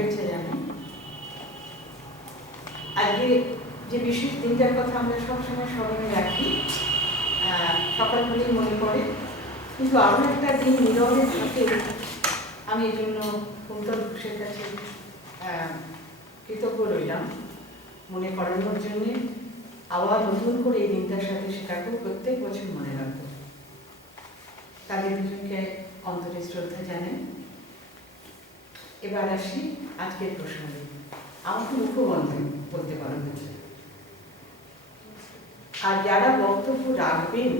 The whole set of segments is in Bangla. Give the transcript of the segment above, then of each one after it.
শুভেচ্ছা জানাই আজকে যে বিশেষ দিনটার কথা আমরা সবসময় স্মরণে রাখি সকাল হলেই মনে পড়ে। কিন্তু আরও একটা দিন নীরবে থাকে, আমি এই জন্য কুন্তল ঘোষের কাছে কৃতজ্ঞ রইলাম। মনে করানোর জন্যে আবার নতুন করে এই দিনটার সাথে সেটাকেও প্রত্যেক বছর মনে রাখব। তাদের দুজনকে অন্তরে শ্রদ্ধা জানাই। এবার আসি আজকের প্রসঙ্গে। আমাকে মুখবন্ধ বলতে পারো হয়েছে আর যারা বক্তব্য রাখবেন,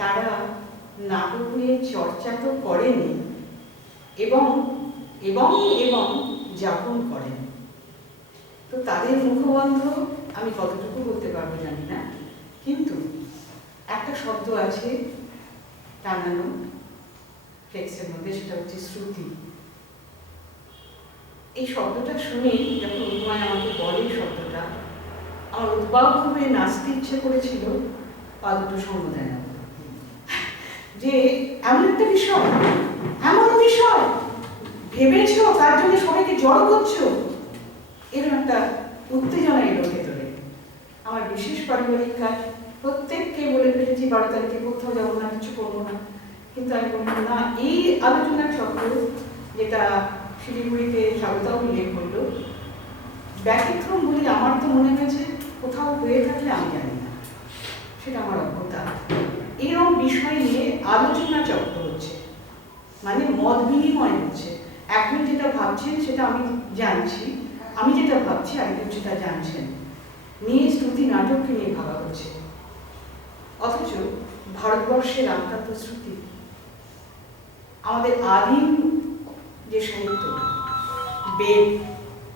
তারা নাটক নিয়ে চর্চা তো করেনি, এবং এবং এবং যাপন করেন। তো তাদের মুখবন্ধ আমি কতটুকু বলতে পারব জানি না, কিন্তু একটা শব্দ আছে, টানানো, ফ্লেক্সের মধ্যে, সেটা হচ্ছে শ্রুতি। এই শব্দটা শুনে যখন উন্ময় আমাকে বলে শব্দটা, আমার উদ্বাহ হয়ে নাচতে ইচ্ছে করেছিল পা দুটো সঙ্গ দেয় না যে এমন একটা বিষয়, এমন বিষয়, ভেবেছো, তার জন্য সবাইকে জড় করছ, এরকম একটা উত্তেজনা এলো ভেতরে। আমার বিশেষ পারিবারিক কাজ, প্রত্যেককে বলে ফেলেছি, বারো তারিখে কোথাও যাব না, কিছু করব না। কিন্তু আমি বললাম, না, এই আলোচনা চক্র যেটা শিলিগুড়িতে স্বাগতাও উল্লেখ করল। ব্যতিক্রম বলে আমার তো মনে হয়েছে, কোথাও হয়ে থাকলে আমি জানি না। সেটা আমার অজ্ঞতা। এরকম বিষয় নিয়ে আলোচনা চক্র হচ্ছে। মানে মত বিনিময় হচ্ছে। একজন যেটা ভাবছেন সেটা আমি জানছি। আমি যেটা ভাবছি, আরেকজন সেটা জানছেন। নিয়ে শ্রুতি নাটককে নিয়ে ভাবা হচ্ছে। অথচ ভারতবর্ষের আত্মাত্ম শ্রুতি আমাদের আদিম যে সাহিত্য বেদ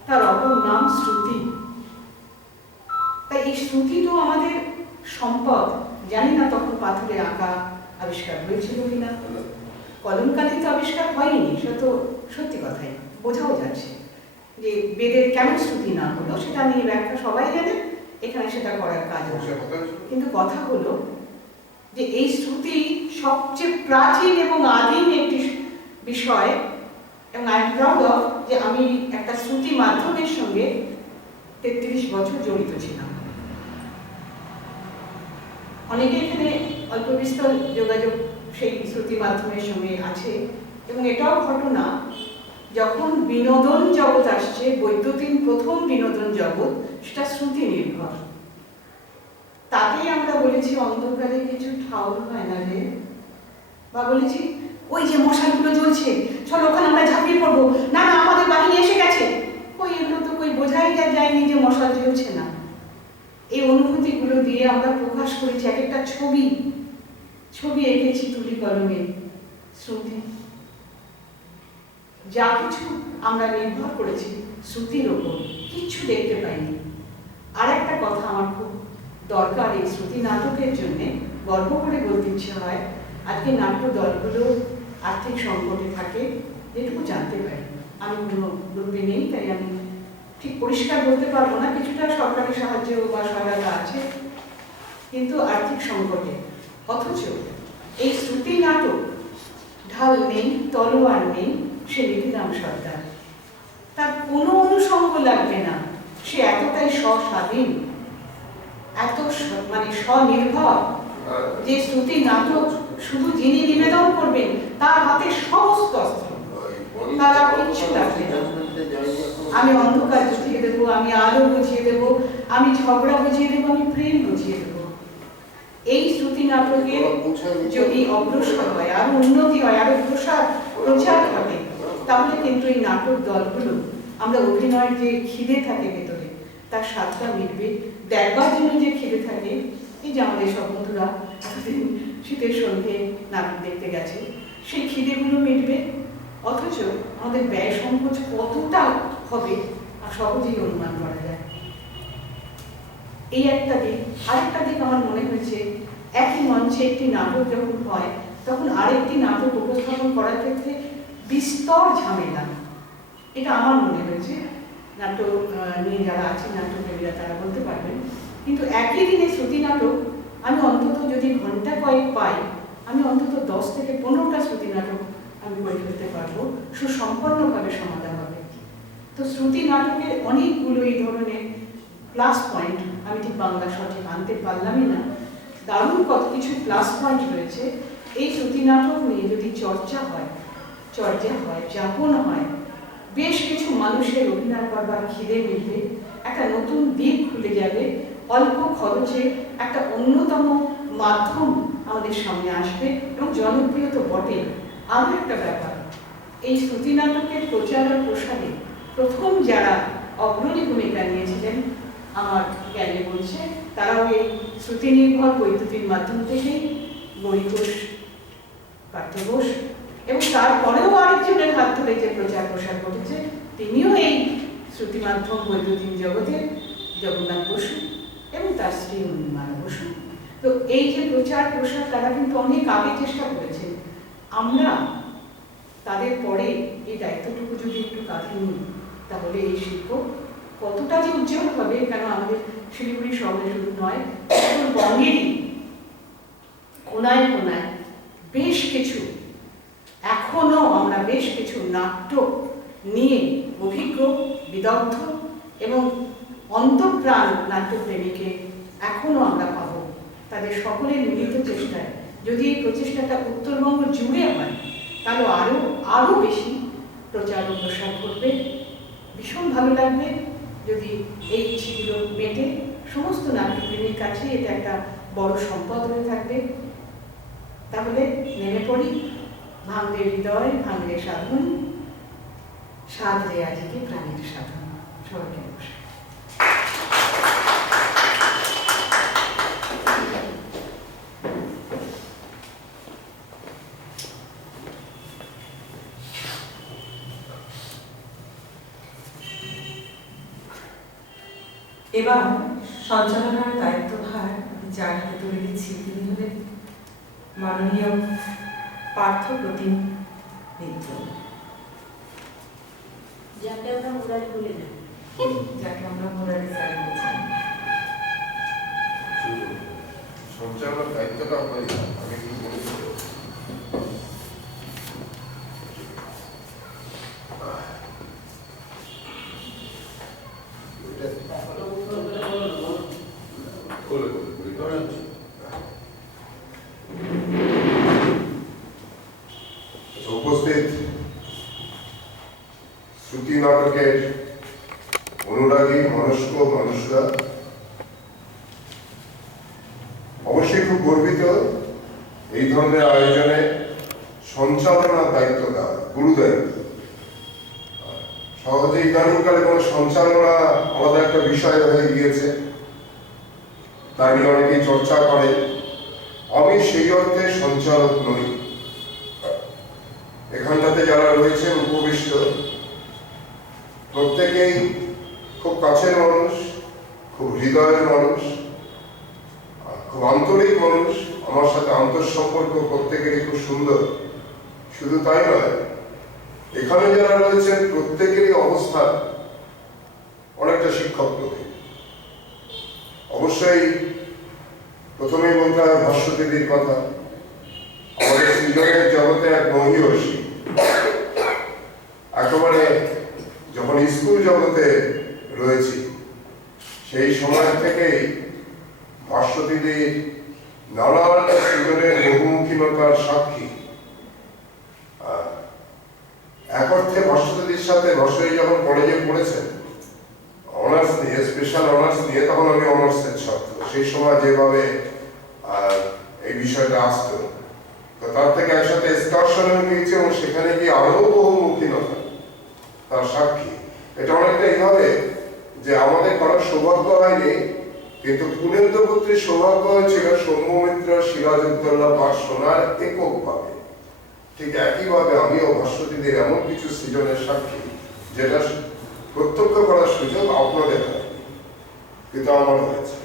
তার অপর নাম শ্রুতি। তাই এই শ্রুতি তো আমাদের সম্পদ। জানি না তখন পাথরে আঁকা আবিষ্কার হয়েছিল কিনা। কলমকালি তো আবিষ্কার হয়নি সেটা তো সত্যি কথাই। বোঝাও যাচ্ছে যে বেদের কেন শ্রুতি না হলো সেটা নিয়ে ব্যাখ্যা সবাই জানে এখানে সেটা করার কাজ আছে কিন্তু কথা হলো যে এই শ্রুতি সবচেয়ে প্রাচীন এবং আদিম একটি বিষয় এবং আই প্রাউড অফ যে আমি একটা শ্রুতি মাধ্যমের সঙ্গে তেত্রিশ বছর জড়িত ছিলাম। অনেকে এখানে অল্প বিস্তর যোগাযোগ সেই শ্রুতি মাধ্যমের সঙ্গে আছে এবং এটাও ঘটনা, যখন বিনোদন জগৎ আসছে, বৈদ্যুতিন প্রথম বিনোদন জগৎ, সেটা শ্রুতি নির্ভর। তাতেই আমরা বলেছি অন্ধকারে কিছু ঠাউর হয় না রে। বা বলেছি ওই যে মশালগুলো জ্বলছে, চলো ওখানে আমরা ঝাঁপিয়ে পড়ব। না না, আমাদের বাহিনী এসে গেছে। কই, এগুলো তো কই বোঝাই যায়নি যে মশাল জ্বলছে না। এই অনুভূতিগুলো দিয়ে আমরা প্রকাশ করেছি এক একটা ছবি ছবি এঁকেছি তুলি কলমে, শ্রুতি। যা কিছু আমরা নির্ভর করেছি শ্রুতির ওপর, কিচ্ছু দেখতে পাইনি। আর একটা কথা আমার খুব দরকার, এই শ্রুতি নাটকের জন্যে গর্ব করে বলতে ইচ্ছে হয়, আজকে নাট্য দলগুলো আর্থিক সংকটে থাকে যেটুকু জানতে পারি। আমি কোনো গ্রুপে নেই তাই আমি ঠিক পরিষ্কার বলতে পারব না কিছুটা সরকারি সাহায্য বা সহায়তা আছে। কিন্তু আর্থিক সংকটে অথচ এই শ্রুতি নাটক ঢাল নেই তলোয়ার নেই সে নিধিরাম সর্দার। তার কোনো অনুষঙ্গ লাগবে না সে এতটাই স্বস্বাধীন এত মানে স্বনির্ভর। যে শ্রুতি নাটক শুধু যিনি নিবেদন তার হাতে সমস্ত অস্ত্র। তার কিচ্ছু লাগবে? না আমি অন্ধকার বুঝিয়ে দেবো, আমি আলো বুঝিয়ে দেবো, আমি ঝগড়া বুঝিয়ে দেবো, আমি প্রেম বুঝিয়ে দেবো। এই শ্রুতি নাটকের যদি অগ্রসর হয়, আরও উন্নতি হয়, আরও প্রসার, প্রচার ঘটে, তাহলে কিন্তু এই নাটক দলগুলো, আমরা অভিনয়ের যে খিদে থাকে ভেতরে, তার স্বাদটা মিটবে। দেখবার জন্য যে খিদে থাকে, এই যে আমাদের সব বন্ধুরা, শীতের সন্ধ্যে নাটক দেখতে গেছে। সেই খিদেগুলো মিটবে। অথচ আমাদের ব্যয় সংকোচ কতটা হবে সহজেই অনুমান করা যায়। এই একটা দিক, আরেকটা দিক আমার মনে হয়েছে, একই মঞ্চে একটি নাটক যখন হয়, তখন আরেকটি নাটক উপস্থাপন করার ক্ষেত্রে বিস্তর ঝামেলা। এটা আমার মনে হয়েছে। নাটক নিয়ে যারা আছেন নাট্যপ্রেমীরা তারা বলতে পারবেন। কিন্তু একই দিনে শ্রুতি নাটক, আমি অন্তত যদি ঘণ্টা কয়েক পাই আমি অন্তত দশ থেকে পনেরোটা শ্রুতি নাটক আমি করে ফেলতে পারব। সুসম্পন্নভাবে সমাধান হবে। তো শ্রুতি নাটকের অনেকগুলো এই ধরনের প্লাস পয়েন্ট আমি ঠিক বাংলা সঠিক আনতে পারলামই না। দারুণ কত কিছু প্লাস পয়েন্ট রয়েছে। এই শ্রুতি নাটক নিয়ে যদি চর্চা হয় চর্চা হয়, যাপন হয়, বেশ কিছু মানুষের অভিনয় করবার খিদে মিলবে একটা নতুন দিক খুলে যাবে। অল্প খরচে একটা অন্যতম মাধ্যম আমাদের সামনে আসবে এবং জনপ্রিয় তো বটে আরও একটা ব্যাপার, এই শ্রুতি নাটকের প্রচার আর প্রসারে প্রথম যারা অগ্রণী ভূমিকা নিয়েছিলেন, আমার জ্ঞানে বলছে, তারাও এই শ্রুতি নির্ভর বৈদ্যুতিক মাধ্যম থেকেই গরিঘোষ পার্থ ঘোষ এবং তারপরেও আরেকজনের হাত ধরে যে প্রচার প্রসার ঘটেছে, তিনিও এই শ্রুতি মাধ্যম বৈদ্যুতিক জগতে জগন্নাথ বসু এবং তার স্ত্রী অনিমালা বসু। তো এই যে প্রচার প্রসার, তারা কিন্তু অনেক আগে চেষ্টা করেছেন আমরা তাদের পরে এই দায়িত্বটুকু যদি একটু কাঁধে নিই, তাহলে এই শিল্প কতটা যে উজ্জ্বল হবে, কেন আমাদের শিলিগুড়ি শহরে শুধু নয় বঙ্গেরই কোনায় কোনায় বেশ কিছু, এখনও আমরা বেশ কিছু নাট্য নিয়ে অভিজ্ঞ, বিদগ্ধ এবং অন্তঃপ্রাণ নাট্যপ্রেমীকে এখনও আমরা তাদের সকলের মিলিত চেষ্টায়। যদি এই প্রচেষ্টাটা উত্তরবঙ্গ জুড়ে হয়, তাহলে আরও আরও বেশি প্রচার প্রসার করবে ভীষণ ভালো লাগবে যদি এই ইচ্ছেগুলো মেটে। সমস্ত নাট্যপ্রেমীর কাছে এটা একটা বড় সম্পদ হয়ে থাকবে। তাহলে নেমে পড়ি। ভাঙলে হৃদয়, ভাঙলে সাধন। সাধরে আজকে প্রাণীর সাধন। সবাইকে নমস্কার। এবার সঞ্চালনার দায়িত্বভার যার হাতে তুলে দিচ্ছি তিনি হলেন মাননীয় পার্থ প্রতিম মিত্র। যাকে আমরা মুরারি বলি না। যাকে আমরা মোরারি স্যার বলছি। সঞ্চালনার দায়িত্বটা পাই আমি কি বলছি উপস্থিত শ্রুতি নাটকের অনুরাগী মনস্ক মানুষরা অবশ্যই খুব গর্বিত এই ধরনের আয়োজনে সঞ্চালনার দায়িত্ব দেওয়া গুরুদেব। সহজে ইদানিংকালে কোনো সঞ্চালনা আলাদা একটা বিষয় হয়ে গিয়েছে। তা নিয়ে অনেকেই চর্চা করে। আমি সেই অর্থে সঞ্চালক নই। এখানটাতে যারা রয়েছেন উপবিষ্ট, প্রত্যেকেই খুব কাছের মানুষ, খুব হৃদয়ের মানুষ। খুব আন্তরিক মানুষ, আমার সাথে আন্তঃসম্পর্ক প্রত্যেকেরই খুব সুন্দর। শুধু তাই নয়, এখানে যারা রয়েছেন, প্রত্যেকেরই অবস্থা অনেকটা শিক্ষক প্রতি। অবশ্যই প্রথমেই বলতে হয় ভাষ্য দিদির কথা, আমাদের জগতে এক মহিষী। একেবারে যখন স্কুল জগতে রয়েছি, সেই সময় থেকেই ভাস্বতীদের নানান জীবনের বহুমুখীনতার সাক্ষী। এক অর্থে ভাস্বতীদের সাথে ভাস্বতী যখন কলেজে পড়েছেন, অনার্স নিয়ে স্পেশাল অনার্স নিয়ে তখন আমি অনার্সের ছাত্র। সেই সময় যেভাবে এই বিষয়টা আসতো, তো তার থেকে একসাথে এক্সকারশনে গিয়েছি এবং সেখানে গিয়ে আরও বহুমুখীনতা তার সাক্ষী। এটা অনেকটা এইভাবে যে আমাদের কারোর সৌভাগ্য হয়নি কিন্তু পুনেন্দ্র পুত্রের সৌভাগ্য হয়েছিল সৌম্যমিত্র সিরাজউদ্দৌলা পাঠ শোনার এককভাবে ঠিক একইভাবে আমিও ভাস্বতীদের এমন কিছু সৃজনের সাক্ষী, যেটা প্রত্যক্ষ করার সুযোগ আপনাদের হয় কিন্তু আমার হয়েছে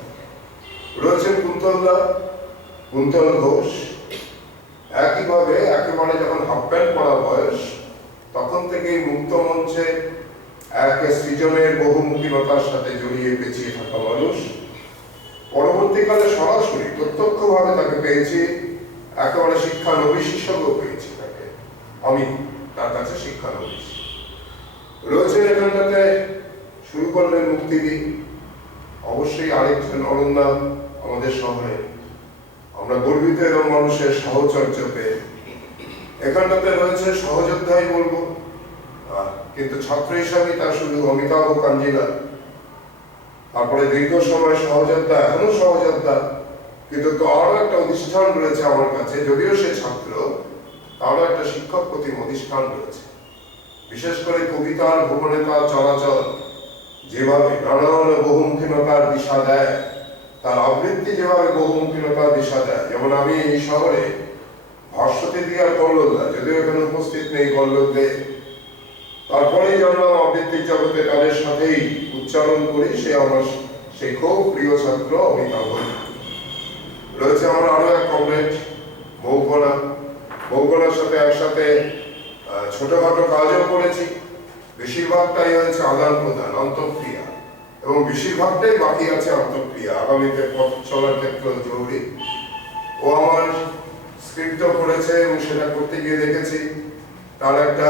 রয়েছেন কুন্তলদা, কুন্তল ঘোষ। একইভাবে একেবারে যখন হাফ প্যান্ট পরা বয়স, তখন থেকেই মুক্ত মঞ্চে এক সৃজনের বহুমুখীনতার সাথে জড়িয়ে পেঁচিয়ে থাকা মানুষ। পরবর্তীকালে সরাসরি প্রত্যক্ষভাবে তাকে পেয়েছি, একেবারে শিক্ষা নবিশ হিসেবেও পেয়েছি তাকে। আমি তার কাছে শিক্ষা নবিশ রয়েছে এখানটাতে শুরু করলেন মুক্তি দিয়ে অবশ্যই আরেকজন অরণ্যা আমাদের শহরে আমরা গর্বিত এবং মানুষের সাহচর্য পেয়ে। এখানটাতে রয়েছে সহযোদ্ধাই বলব। কিন্তু ছাত্র হিসাবে তার শুধু অমিতাভ কাঞ্জিলা তারপরে দীর্ঘ সময় সহযোদ্ধা এখনও সহযোদ্ধা কিন্তু তো আরও একটা অধিষ্ঠান রয়েছে আমার কাছে, যদিও সে ছাত্র, তারও একটা শিক্ষক প্রতি অধিষ্ঠান রয়েছে। বিশেষ করে কবিতার ভুবনে তার চলাচল, যেভাবে নানান বহুমুখীনতার দিশা দেয়, তার আবৃত্তি যেভাবে বহুমুখীনতার দিশা দেয়, যেমন আমি এই শহরে ভাস্বতী দিয়ার কল্লোলদা যদিও এখানে উপস্থিত নেই কল্লোলদে তারপরেই জানলাম আবৃত্তির জগতে তাদের সাথেই উচ্চারণ করি, সে আমার সেই খুব প্রিয় ছাত্র, অমিতাভ রয়েছে আমার আরও এক কমরেড মৌকনা মৌকনার সাথে একসাথে ছোটখাটো কাজও করেছি। বেশিরভাগটাই হয়েছে আদান প্রদান, অন্তঃক্রিয়া। এবং বেশিরভাগটাই বাকি আছে অন্তঃক্রিয়া আগামীতে পথ চলার ক্ষেত্রে জরুরি। ও আমার স্ক্রিপ্টও করেছে এবং সেটা করতে গিয়ে দেখেছি। তার একটা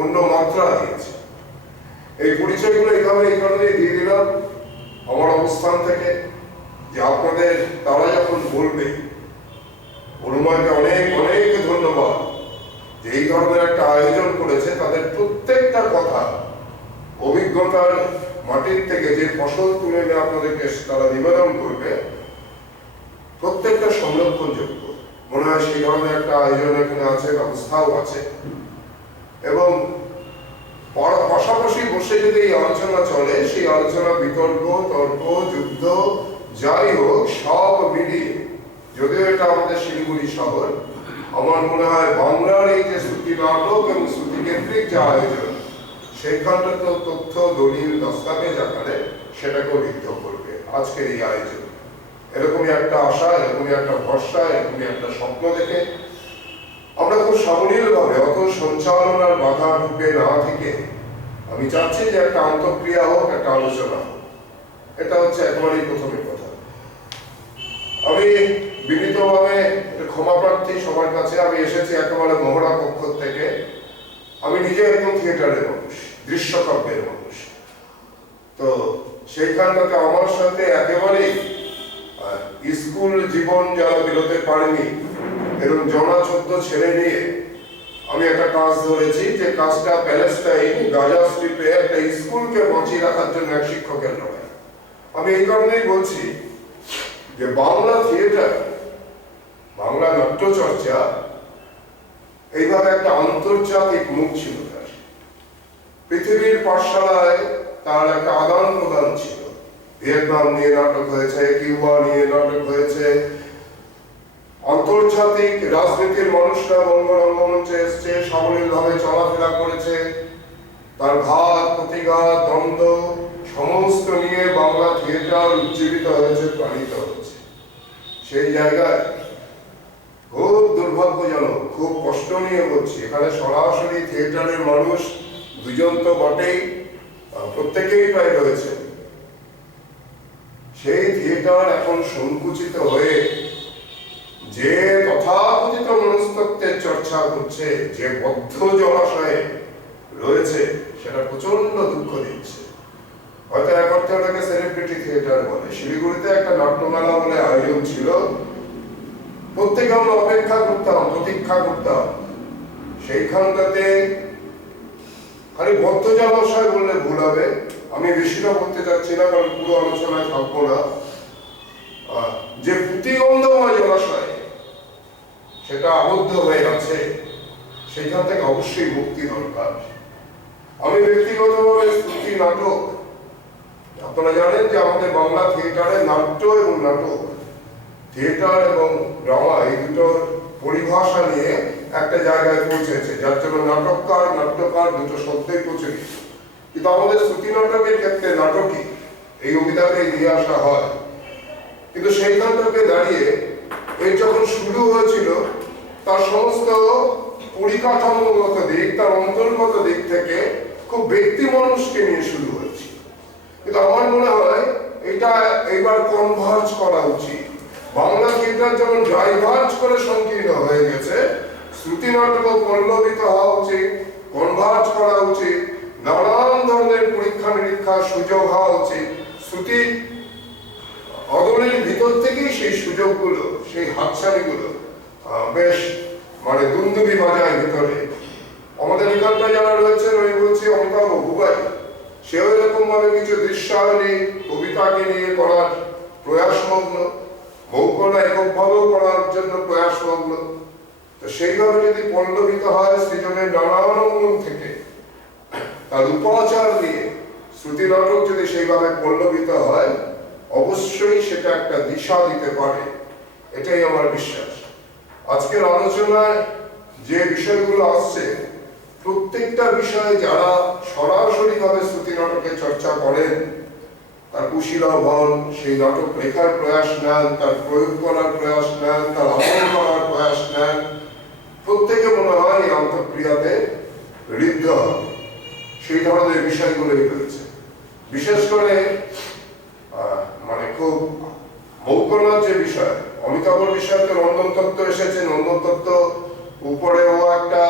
অন্য মাত্রা দিয়েছে। এই পরিচয়গুলো এইভাবে এই কারণে দিয়ে দিলাম। আমার অবস্থান থেকে যে আপনাদের, তারা যখন বলবে অনুময়কে অনেক অনেক ধন্যবাদ যে এই ধরনের একটা আয়োজন করেছে। তাদের প্রত্যেকটা কথা, অভিজ্ঞতার মাটির থেকে যে ফসল তুলে এনে আপনাদেরকে তারা নিবেদন করবে, প্রত্যেকটা সংরক্ষণযোগ্য। মনে হয় সেই ধরনের একটা আয়োজন এখানে আছে, ব্যবস্থাও আছে। এবং পাশাপাশি বসে যদি এই আলোচনা চলে, সেই আলোচনা বিতর্ক তর্ক, যুদ্ধ, যাই হোক, সব মিলিয়ে, যদিও এটা আমাদের শিলিগুড়ি শহর, আমার মনে হয় বাংলার এই যে শ্রুতি নাটক এবং শ্রুতি কেন্দ্রিক যে আয়োজন সেইখানটা তো তথ্য দলিল দস্তাবেজ আকারে সেটাকেও ঋদ্ধ করবে আজকের এই আয়োজন। এরকমই একটা আশা, এরকমই একটা ভরসা, এরকমই একটা স্বপ্ন দেখে আমরা খুব সাবলীল ভাবে অত সঞ্চালনার বাধা ঢুকে না থেকে আমি চাচ্ছি যে একটা আন্তঃক্রিয়া হোক, একটা আলোচনা হোক। এটা হচ্ছে একেবারেই প্রথমের কথা। আমি বিনীতভাবে ক্ষমা প্রার্থী সবার কাছে, আমি এসেছি একেবারে মহড়া পক্ষ থেকে। আমি নিজে একদম থিয়েটারের মানুষ, দৃশ্যকাব্যের মানুষ। তো সেইখানটাতে আমার সাথে একেবারেই স্কুল জীবন যারা বেরোতে পারেনি এরকম জনা চোদ্দ নিয়ে আমি একটা কাজ ধরেছি যে কাজটা প্যালেস্টাইন গাজা স্ট্রিপে একটা স্কুলকে বাঁচিয়ে রাখার জন্য এক শিক্ষকের লড়াই আমি এই কারণেই বলছি যে বাংলা থিয়েটার, বাংলা নাট্যচর্চা, এইভাবে একটা আন্তর্জাতিক মুখ ছিল তার। পৃথিবীর পাঠশালায় তার একটা আদান প্রদান ছিল। ভিয়েতনাম নিয়ে নাটক হয়েছে, কিউবা নিয়ে নাটক হয়েছে আন্তর্জাতিক রাজনীতির মানুষরা বঙ্গ রঙ্গমঞ্চে এসছে সাবলীল ভাবে চলাফেরা করেছে। তার ঘাত, প্রতিঘাত, দ্বন্দ্ব সমস্ত নিয়ে বাংলা থিয়েটার উজ্জীবিত হয়েছে, প্রাণিত হয়েছে। সেই জায়গায় খুব দুর্ভাগ্যজনক, খুব কষ্ট নিয়ে বলছি, এখানে সরাসরি থিয়েটারের মানুষ দুজন তো বটেই প্রত্যেকেই প্রায় রয়েছে। সেই থিয়েটার এখন সংকুচিত হয়ে যে তথাকথিত মনস্তত্ত্বের চর্চা করছে যে বদ্ধ জলাশয়ে রয়েছে, সেটা প্রচণ্ড দুঃখ দিচ্ছে। হয়তো এক অর্থে ওটাকে সেলিব্রিটি থিয়েটার বলে। শিলিগুড়িতে একটা নাট্যমেলা বলে আয়োজন ছিল। প্রত্যেকে আমরা অপেক্ষা করতাম, প্রতীক্ষা করতাম। সেইখানটাতে খালি বদ্ধ জলাশয় বললে ভুল হবে। আমি বেশিটা বলতে চাচ্ছি না, কারণ পুরো আলোচনায় থাকব না। যে পুঁতিগন্ধময় জলাশয় সেটা আবদ্ধ হয়ে আছে, সেইখান থেকে অবশ্যই মুক্তি দরকার। আমি ব্যক্তিগতভাবে শ্রুতি নাটক। আপনারা জানেন যে আমাদের বাংলা থিয়েটারে নাট্য এবং নাটক, থিয়েটার এবং ড্রামা এই দুটোর পরিভাষা নিয়ে একটা জায়গায় পৌঁছেছে, যার জন্য নাটককার, নাট্যকার দুটো শব্দই প্রচলিত। কিন্তু আমাদের শ্রুতি নাটকের ক্ষেত্রে নাটকই এই অভিধাকে দিয়ে আসা হয়। কিন্তু সেইখানটাকে দাঁড়িয়ে এর যখন শুরু হয়েছিল, তার সমস্ত পরিকাঠামোগত দিক, তার অন্তর্গত দিক থেকে খুব ব্যক্তি মানুষকে নিয়ে শুরু হয়েছিল। কিন্তু আমার মনে হয় এটা এইবার কনভার্জ করা উচিত। বাংলা থিয়েটার যেমন ডাইভার্জ করে সংকীর্ণ হয়ে গেছে শ্রুতি নাটকও পল্লবিত হওয়া উচিত কনভার্জ করা উচিত, নানান ধরনের পরীক্ষা শিক্ষার সুযোগ হওয়া উচিত শ্রুতির অদলের ভিতর থেকেই সেই সুযোগগুলো সেই হাতছানিগুলো আহ, বেশ মানে দুন্দুবি বাজায় ভিতরে। আমাদের এখানটা যারা রয়েছেন ওই বলছি অমিতাভ ভুবাই সেও এরকম ভাবে কিছু দৃশ্যাবলী কবিতাকে নিয়ে করার প্রয়াসমগ্ন মৌকলা এককভাবেও করার জন্য প্রয়াসমগ্ন। তো সেইভাবে যদি পল্লবিত হয় সৃজনের নানান অঙ্গন থেকে তার উপাচার দিয়ে শ্রুতি নাটক যদি সেইভাবে পল্লবিত হয় অবশ্যই সেটা একটা দিশা দিতে পারে। এটাই আমার বিশ্বাস। আজকের আলোচনায় যে বিষয়গুলো আসছে, প্রত্যেকটা বিষয়ে যারা সরাসরি ভাবে শ্রুতি নাটকে চর্চা করেন, তার কুশীলভ হন সেই নাটক লেখার প্রয়াস নেন, তার প্রয়োগ করার প্রয়াস নেন, তার আমল করার প্রয়াস নেন, প্রত্যেকে মনে হয় এই অন্তঃক্রিয়াতে হবে। সেই ধরনের বিষয়গুলোই রয়েছে। বিশেষ করে খুব মৌকলার যে বিষয়? অমিতাভর বিষয় তো নন্দন তত্ত্ব এসেছে, নন্দন তত্ত্ব উপরে ও একটা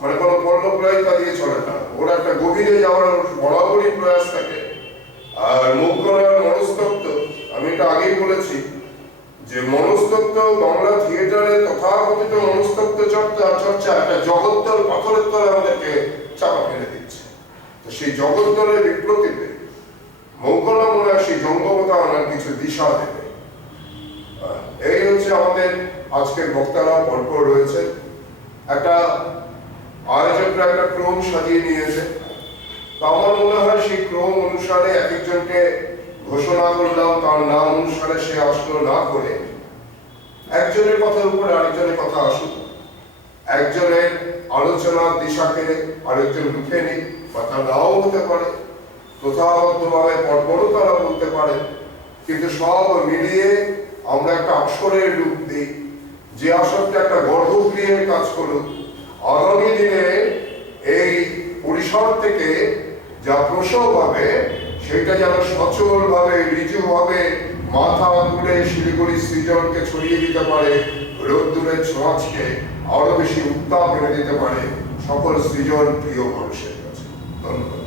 মানে কোনো পর্ণপ্রায়িকা দিয়ে চলে না। ওর একটা গভীরে যাওয়ার বরাবরই প্রয়াস থাকে। আর মৌকলার মনস্তত্ত্ব, আমি এটা আগেই বলেছি, যে মনস্তত্ত্ব বাংলা থিয়েটারে তথাকথিত মনস্তত্ত্ব চর্চা চর্চা একটা জগদ্দল পাথরের তলে আমাদেরকে চাপা ফেলে দিচ্ছে। তো সেই জগদ্দলের বিপ্লবীতে হয় সেই জঙ্গমতা আনার কিছু দিশা দেবে। এই হচ্ছে আমাদের আজকের বক্তারা পরপর রয়েছে। একটা আয়োজকরা একটা ক্রম সাজিয়ে নিয়েছে। তো আমার মনে হয় সেই ক্রম অনুসারে এক একজনকে ঘোষণা করলাম, তার নাম অনুসারে সে আসলো না করে। একজনের কথার উপরে আরেকজনের কথা আসুক। একজনের আলোচনার দিশাকে আরেকজন রুখে নিক বা তা নাও হতে পারে। প্রথাবদ্ধভাবে পরপরও তারা বলতে পারে। কিন্তু সব মিলিয়ে আমরা একটা অক্ষরের রূপ দিই। যে আসরটা একটা গর্ভগৃহের কাজ করুক। আগামী দিনে এই পরিসর থেকে যা প্রসব হবে, সেটা যেন সচল ভাবে ঋজু ভাবে মাথা তুলে শিলিগুড়ি সৃজনকে ছড়িয়ে দিতে পারে, রোদ্দুরের ছোঁয়াচকে আরও বেশি উত্তাপ এনে দিতে পারে সকল সৃজন প্রিয় মানুষের কাছে। ধন্যবাদ।